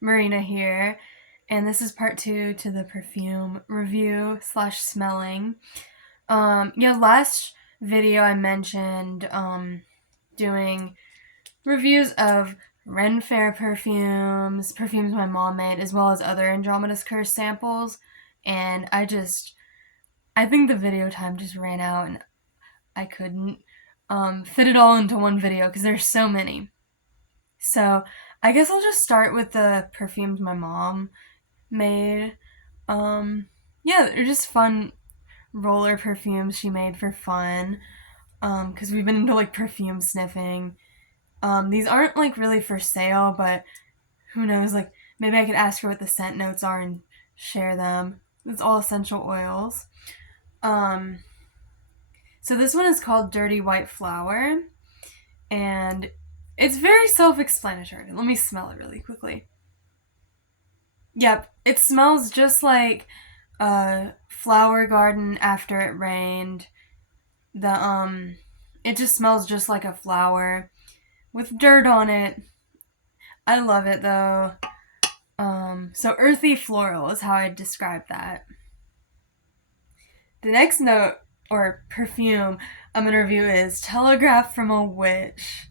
Marina here, and this is part two to the perfume review slash smelling. Last video I mentioned doing reviews of Ren Faire perfumes my mom made, as well as other Andromeda's Curse samples, and I think the video time just ran out, and I couldn't fit it all into one video because there's so many. So I guess I'll just start with the perfumes my mom made. Um, they're just fun roller perfumes she made for fun. Because we've been into like perfume sniffing. These aren't like really for sale, but who knows? Like maybe I could ask her what the scent notes are and share them. It's all essential oils. Um, so this one is called Dirty White Flower, and it's very self-explanatory. Let me smell it really quickly. Yep, it smells just like a flower garden after it rained. The it just smells just like a flower with dirt on it. I love it though. So earthy floral is how I describe that. The next note or perfume I'm gonna review is Telegraph from a Witch.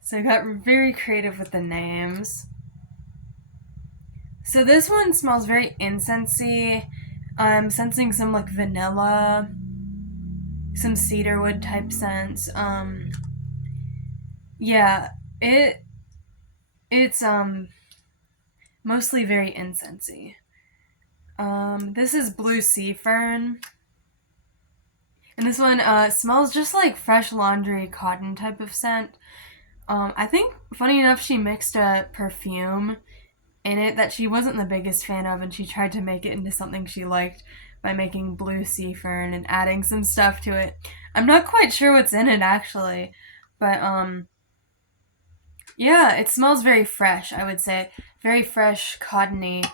So I got very creative with the names. So this one smells very incensey. I'm sensing some like vanilla, some cedarwood type scents. Yeah, it's mostly very incensey. This is Blue Sea Fern, and this one smells just like fresh laundry cotton type of scent. I think funny enough she mixed a perfume in it that she wasn't the biggest fan of, and she tried to make it into something she liked by making Blue Sea Fern and adding some stuff to it. I'm not quite sure what's in it actually, but yeah, it smells very fresh, I would say. Very fresh, cottony,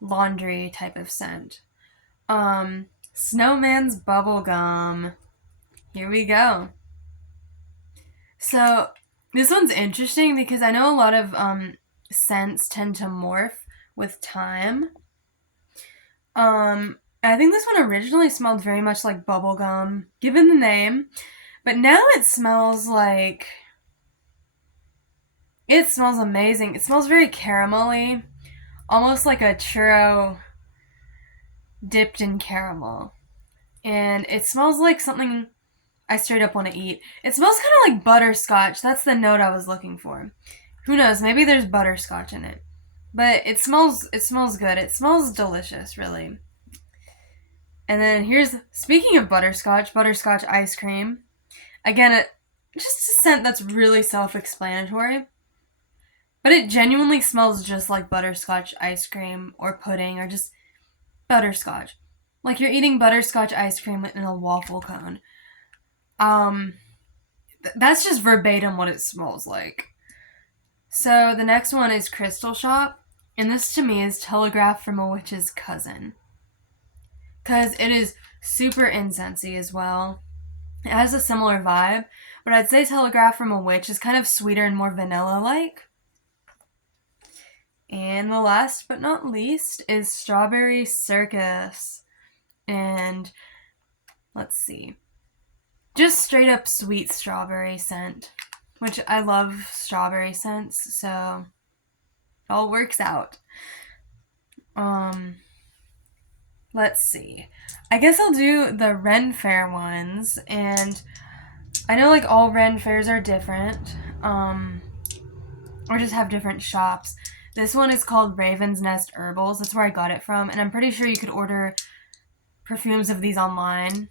laundry type of scent. Snowman's Bubblegum. Here we go. So, this one's interesting because I know a lot of scents tend to morph with time. I think this one originally smelled very much like bubblegum, given the name, but now it smells amazing. It smells very caramelly, almost like a churro dipped in caramel. And it smells like something I straight up want to eat. It smells kind of like butterscotch. That's the note I was looking for. Who knows? Maybe there's butterscotch in it. But it smells good. It smells delicious, really. And then speaking of butterscotch ice cream. Again, just a scent that's really self-explanatory. But it genuinely smells just like butterscotch ice cream or pudding or just butterscotch. Like you're eating butterscotch ice cream in a waffle cone. Um, that's just verbatim what it smells like. So the next one is Crystal Shop, and this to me is Telegraph from a Witch's Cousin. Because it is super incensey as well. It has a similar vibe, but I'd say Telegraph from a Witch is kind of sweeter and more vanilla-like. And the last but not least is Strawberry Circus. And let's see. Just straight up sweet strawberry scent, which I love strawberry scents, so it all works out. Um, let's see. I guess I'll do the Ren Faire ones, and I know like all Ren Fairs are different, or just have different shops. This one is called Raven's Nest Herbals. That's where I got it from, and I'm pretty sure you could order perfumes of these online.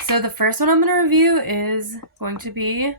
So the first one I'm going to review is going to be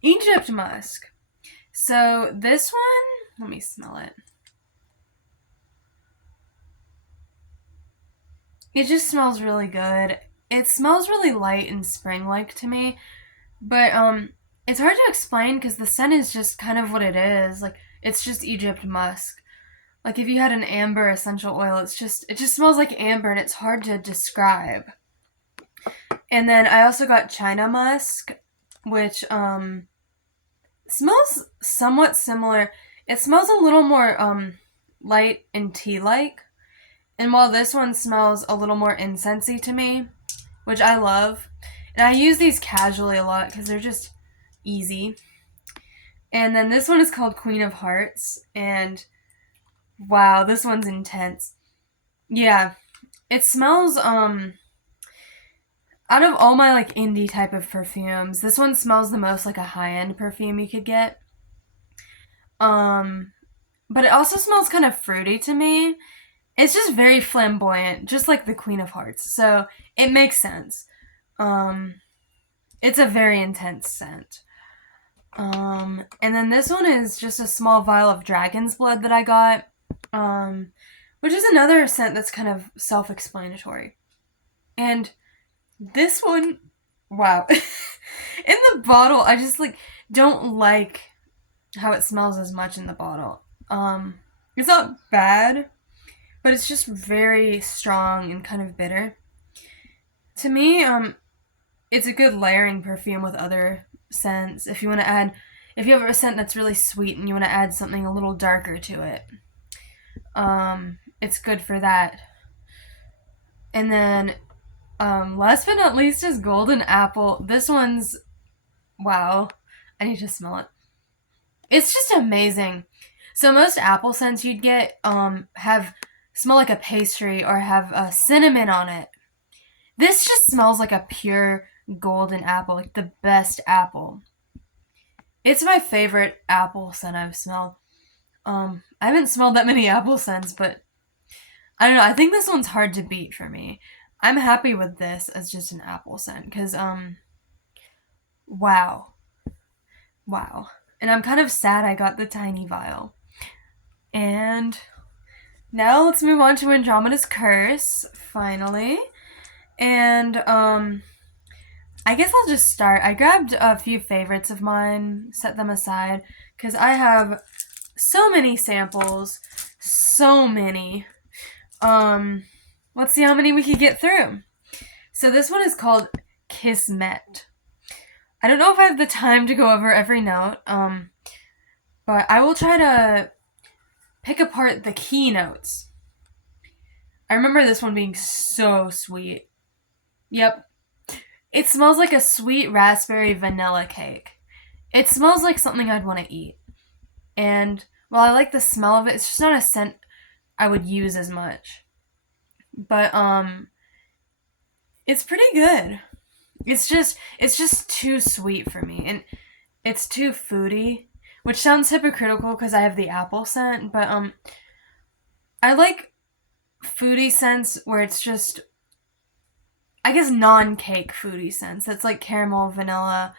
Egypt Musk. So this one, let me smell it. It just smells really good. It smells really light and spring-like to me, but it's hard to explain because the scent is just kind of what it is. Like it's just Egypt Musk. Like if you had an amber essential oil, it just smells like amber and it's hard to describe. And then I also got China Musk, which smells somewhat similar. It smells a little more light and tea-like. And while this one smells a little more incensey to me, which I love, and I use these casually a lot because they're just easy. And then this one is called Queen of Hearts, and wow, this one's intense. Yeah, it smells out of all my like indie type of perfumes, this one smells the most like a high-end perfume you could get. Um but it also smells kind of fruity to me. It's just very flamboyant, just like the Queen of Hearts. So it makes sense. Um, it's a very intense scent. And then this one is just a small vial of dragon's blood that I got, which is another scent that's kind of self-explanatory. And this one, wow. In the bottle, I just like don't like how it smells as much in the bottle. It's not bad, but it's just very strong and kind of bitter. To me, it's a good layering perfume with other scents. If you want to add, if you have a scent that's really sweet and you want to add something a little darker to it, it's good for that. And then, last but not least is Golden Apple. This one's, wow, I need to smell it. It's just amazing. So most apple scents you'd get have smell like a pastry or have cinnamon on it. This just smells like a pure golden apple, like the best apple. It's my favorite apple scent I've smelled. I haven't smelled that many apple scents, but I don't know. I think this one's hard to beat for me. I'm happy with this as just an apple scent because wow, wow. And I'm kind of sad I got the tiny vial. And now let's move on to Andromeda's Curse, finally. And I guess I'll just start. I grabbed a few favorites of mine, set them aside, because I have so many samples. So many. Let's see how many we can get through. So this one is called Kismet. I don't know if I have the time to go over every note, but I will try to pick apart the key notes. I remember this one being so sweet. Yep. It smells like a sweet raspberry vanilla cake. It smells like something I'd want to eat. And while I like the smell of it, it's just not a scent I would use as much. But it's pretty good. It's just too sweet for me, and it's too foody, which sounds hypocritical because I have the apple scent, but I like foodie scents where it's just, I guess, non-cake foodie scents. That's like caramel, vanilla,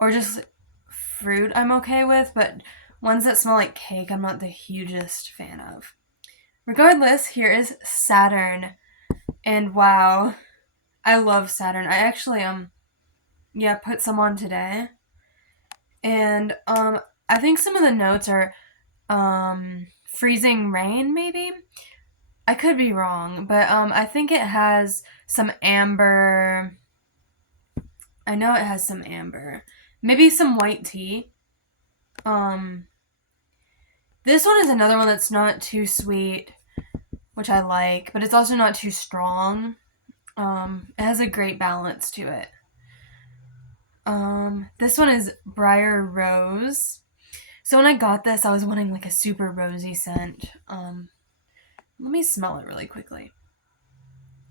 or just fruit I'm okay with, but ones that smell like cake I'm not the hugest fan of. Regardless, here is Saturn. And wow, I love Saturn. I actually put some on today. And I think some of the notes are freezing rain maybe. I could be wrong, but I think it has some amber. I know it has some amber. Maybe some white tea. This one is another one that's not too sweet, which I like, but it's also not too strong. It has a great balance to it. This one is Briar Rose. So when I got this, I was wanting like a super rosy scent. Let me smell it really quickly.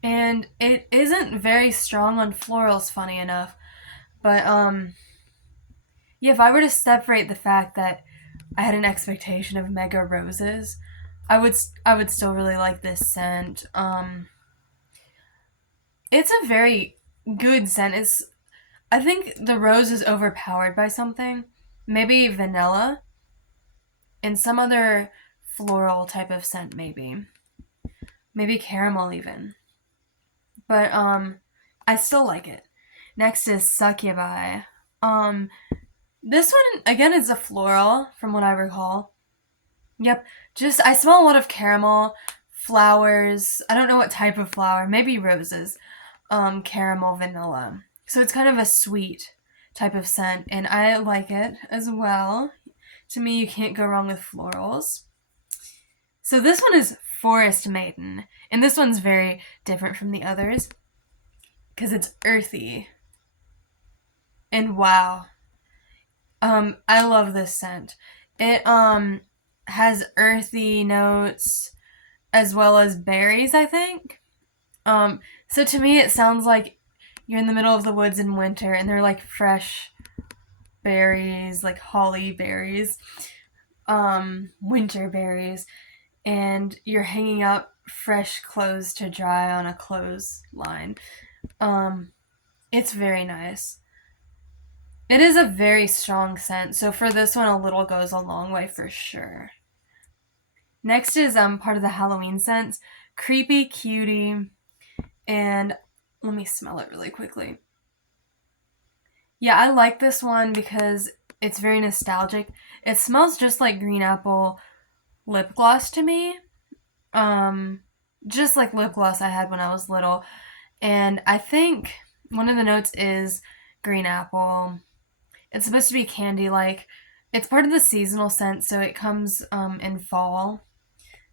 And it isn't very strong on florals, funny enough. But yeah, if I were to separate the fact that I had an expectation of mega roses, I would still really like this scent. It's a very good scent. I think the rose is overpowered by something. Maybe vanilla and some other floral type of scent maybe. Maybe caramel even. But I still like it. Next is Succubi. This one again is a floral from what I recall. Yep, just I smell a lot of caramel, flowers. I don't know what type of flower, maybe roses. Caramel, vanilla. So it's kind of a sweet type of scent, and I like it as well. To me, you can't go wrong with florals. So this one is Forest Maiden, and this one's very different from the others because it's earthy. And wow, I love this scent. It has earthy notes as well as berries, I think. So to me, it sounds like you're in the middle of the woods in winter, and they're like fresh berries, like holly berries, winter berries, and you're hanging up fresh clothes to dry on a clothesline. It's very nice. It is a very strong scent, so for this one, a little goes a long way for sure. Next is part of the Halloween scents, Creepy Cutie, and let me smell it really quickly. Yeah, I like this one because it's very nostalgic. It smells just like green apple lip gloss to me. Just like lip gloss I had when I was little. And I think one of the notes is green apple. It's supposed to be candy like. It's part of the seasonal scent, so it comes in fall.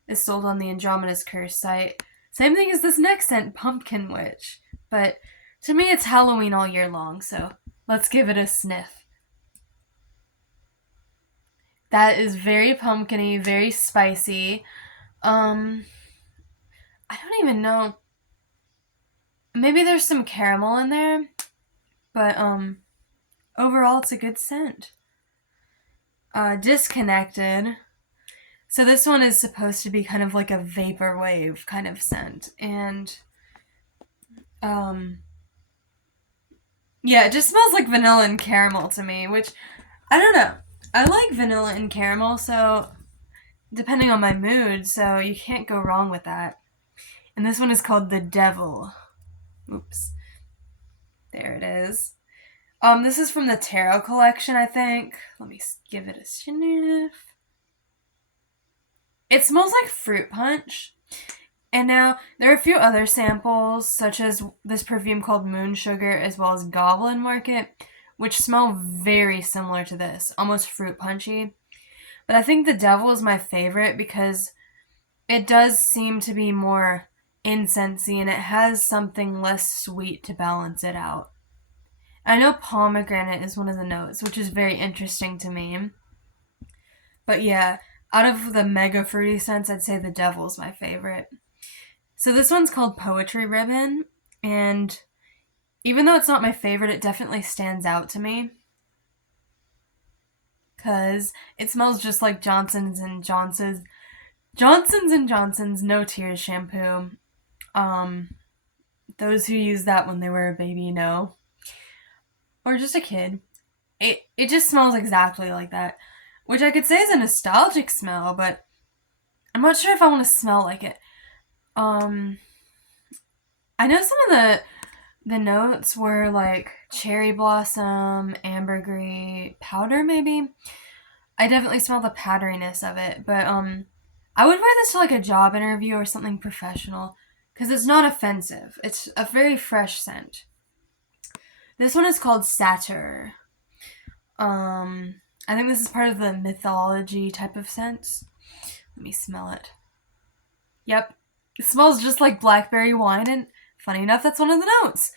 It's sold on the Andromeda's Curse site. Same thing as this next scent, Pumpkin Witch. But to me, it's Halloween all year long, so let's give it a sniff. That is very pumpkiny, very spicy. Um, I don't even know. Maybe there's some caramel in there, but overall, it's a good scent. Disconnected. So this one is supposed to be kind of like a vaporwave kind of scent, and um, yeah, it just smells like vanilla and caramel to me, which I don't know. I like vanilla and caramel, so depending on my mood, so you can't go wrong with that. And this one is called The Devil. Oops. There it is. This is from the Tarot collection, I think. Let me give it a sniff. It smells like fruit punch. And now, there are a few other samples, such as this perfume called Moon Sugar, as well as Goblin Market, which smell very similar to this, almost fruit punchy. But I think The Devil is my favorite because it does seem to be more incensey, and it has something less sweet to balance it out. I know pomegranate is one of the notes, which is very interesting to me. But yeah, out of the mega fruity scents, I'd say The Devil's my favorite. So this one's called Poetry Ribbon, and even though it's not my favorite, it definitely stands out to me. Because it smells just like Johnson's No Tears shampoo. Those who used that when they were a baby know. Or just a kid. It just smells exactly like that. Which I could say is a nostalgic smell, but I'm not sure if I want to smell like it. I know some of the notes were like cherry blossom, ambergris, powder maybe. I definitely smell the powderiness of it, but I would wear this to like a job interview or something professional because it's not offensive. It's a very fresh scent. This one is called Satyr. I think this is part of the mythology type of scent. Let me smell it. Yep. It smells just like blackberry wine, and funny enough, that's one of the notes.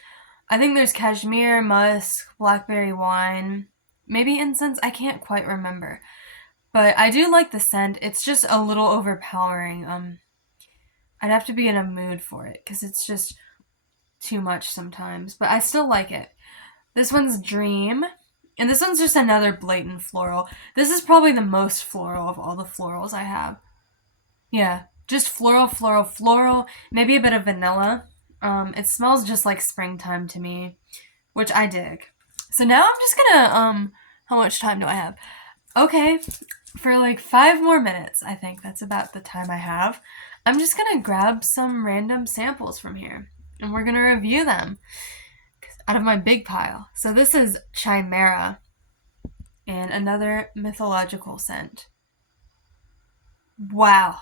I think there's cashmere, musk, blackberry wine, maybe incense. I can't quite remember. But I do like the scent. It's just a little overpowering. I'd have to be in a mood for it because it's just too much sometimes. But I still like it. This one's Dream. And this one's just another blatant floral. This is probably the most floral of all the florals I have. Yeah, just floral, floral, floral. Maybe a bit of vanilla. It smells just like springtime to me, which I dig. So now I'm just gonna, how much time do I have? Okay, for like 5 more minutes, I think that's about the time I have. I'm just gonna grab some random samples from here, and we're gonna review them out of my big pile. So this is Chimera, and another mythological scent. Wow.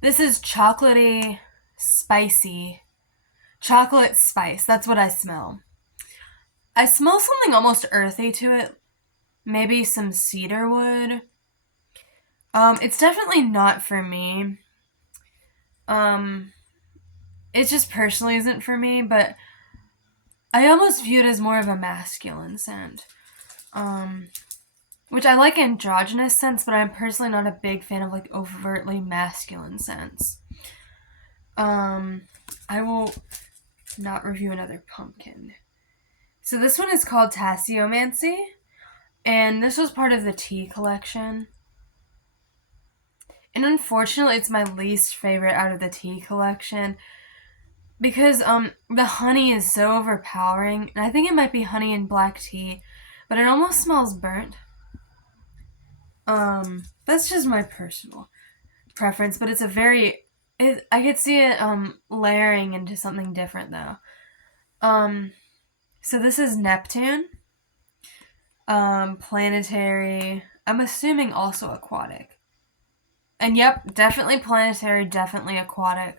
This is chocolatey, spicy, chocolate spice. That's what I smell. I smell something almost earthy to it. Maybe some cedar wood. It's definitely not for me. Um, it just personally isn't for me, but I almost view it as more of a masculine scent. Which I like androgynous scents, but I'm personally not a big fan of like overtly masculine scents. I will not review another pumpkin. So this one is called Tasseomancy, and this was part of the tea collection. And unfortunately, it's my least favorite out of the tea collection because the honey is so overpowering, and I think it might be honey and black tea, but it almost smells burnt. That's just my personal preference, but I could see it layering into something different though. So this is Neptune, planetary. I'm assuming also aquatic. And yep, definitely planetary, definitely aquatic.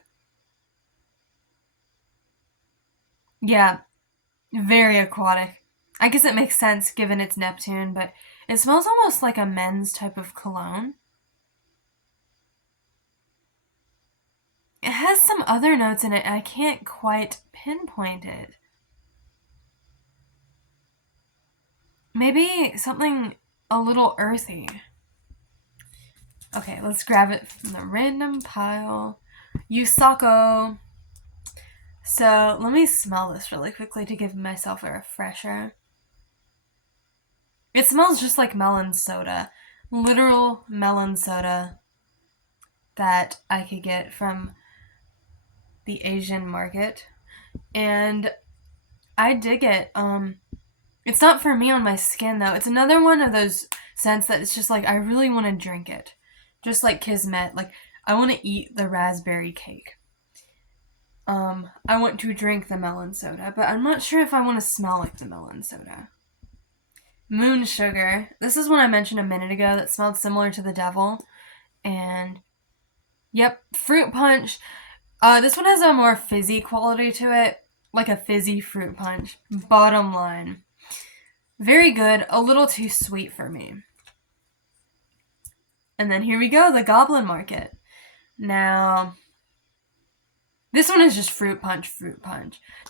Yeah, very aquatic. I guess it makes sense given it's Neptune, but it smells almost like a men's type of cologne. It has some other notes in it, and I can't quite pinpoint it. Maybe something a little earthy. Okay, let's grab it from the random pile. Yusako. So let me smell this really quickly to give myself a refresher. It smells just like melon soda. Literal melon soda that I could get from the Asian market. And I dig it. It's not for me on my skin though. It's another one of those scents that it's just like I really want to drink it. Just like Kismet. Like I want to eat the raspberry cake. I want to drink the melon soda, but I'm not sure if I want to smell like the melon soda. Moon Sugar. This is one I mentioned a minute ago that smelled similar to the devil. And, yep, fruit punch. This one has a more fizzy quality to it, like a fizzy fruit punch. Bottom line. Very good, a little too sweet for me. And then here we go, the Goblin Market. Now, this one is just fruit punch.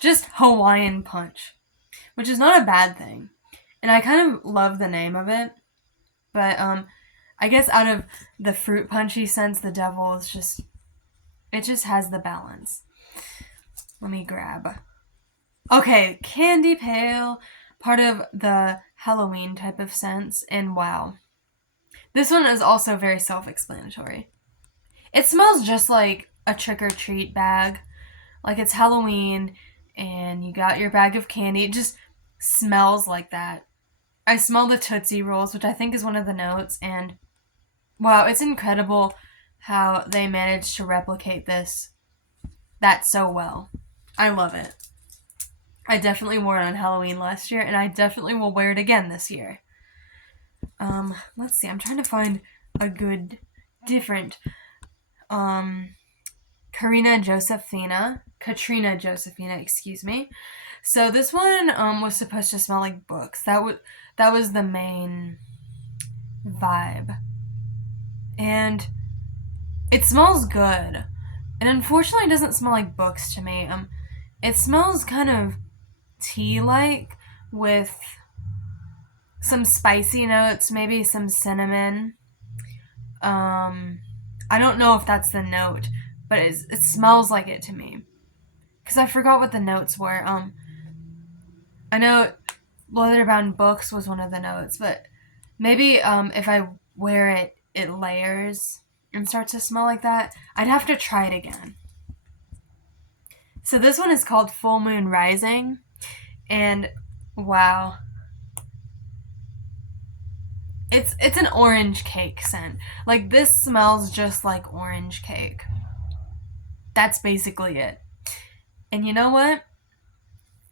Just Hawaiian punch, which is not a bad thing. And I kind of love the name of it. But I guess out of the fruit punchy scents, the devil is just, it just has the balance. Let me grab. Okay, Candy Pale, part of the Halloween type of scents. And wow. This one is also very self-explanatory. It smells just like a trick-or-treat bag. Like it's Halloween and you got your bag of candy. It just smells like that. I smell the Tootsie Rolls, which I think is one of the notes, and wow, it's incredible how they managed to replicate that so well. I love it. I definitely wore it on Halloween last year, and I definitely will wear it again this year. Let's see, I'm trying to find a good, different, Katrina Josephina, excuse me. So this one was supposed to smell like books. That was the main vibe. And it smells good. And unfortunately it doesn't smell like books to me. It smells kind of tea-like with some spicy notes, maybe some cinnamon. I don't know if that's the note, but it smells like it to me. Because I forgot what the notes were. I know leather-bound books was one of the notes, but maybe if I wear it, it layers and starts to smell like that. I'd have to try it again. So this one is called Full Moon Rising, and wow. It's an orange cake scent. Like this smells just like orange cake. That's basically it. And you know what?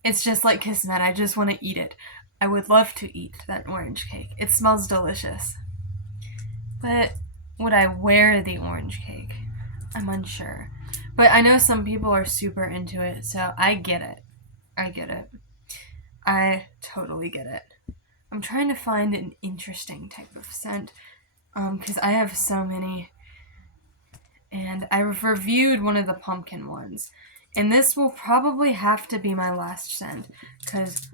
It's just like Kismet. I just want to eat it. I would love to eat that orange cake. It smells delicious. But would I wear the orange cake? I'm unsure. But I know some people are super into it, so I get it. I totally get it. I'm trying to find an interesting type of scent, because I have so many. And I've reviewed one of the pumpkin ones. And this will probably have to be my last scent, because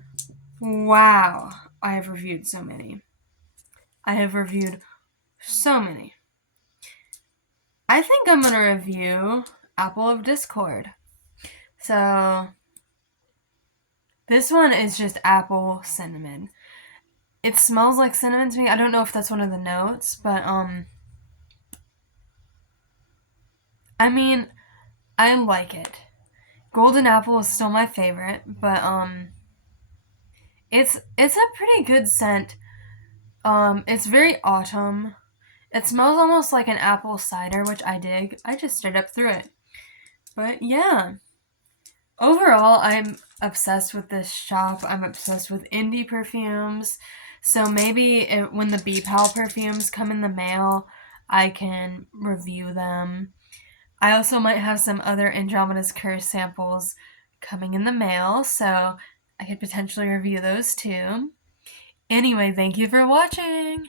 wow, I have reviewed so many. I have reviewed so many. I think I'm going to review Apple of Discord. So, this one is just apple cinnamon. It smells like cinnamon to me. I don't know if that's one of the notes, but I mean, I like it. Golden apple is still my favorite, but it's a pretty good scent. It's very autumn. It smells almost like an apple cider, which I dig. I just straight up threw it. But yeah, overall, I'm obsessed with this shop. I'm obsessed with indie perfumes. So maybe when the Bee Pal perfumes come in the mail, I can review them. I also might have some other Andromeda's Curse samples coming in the mail, so I could potentially review those too. Anyway, thank you for watching!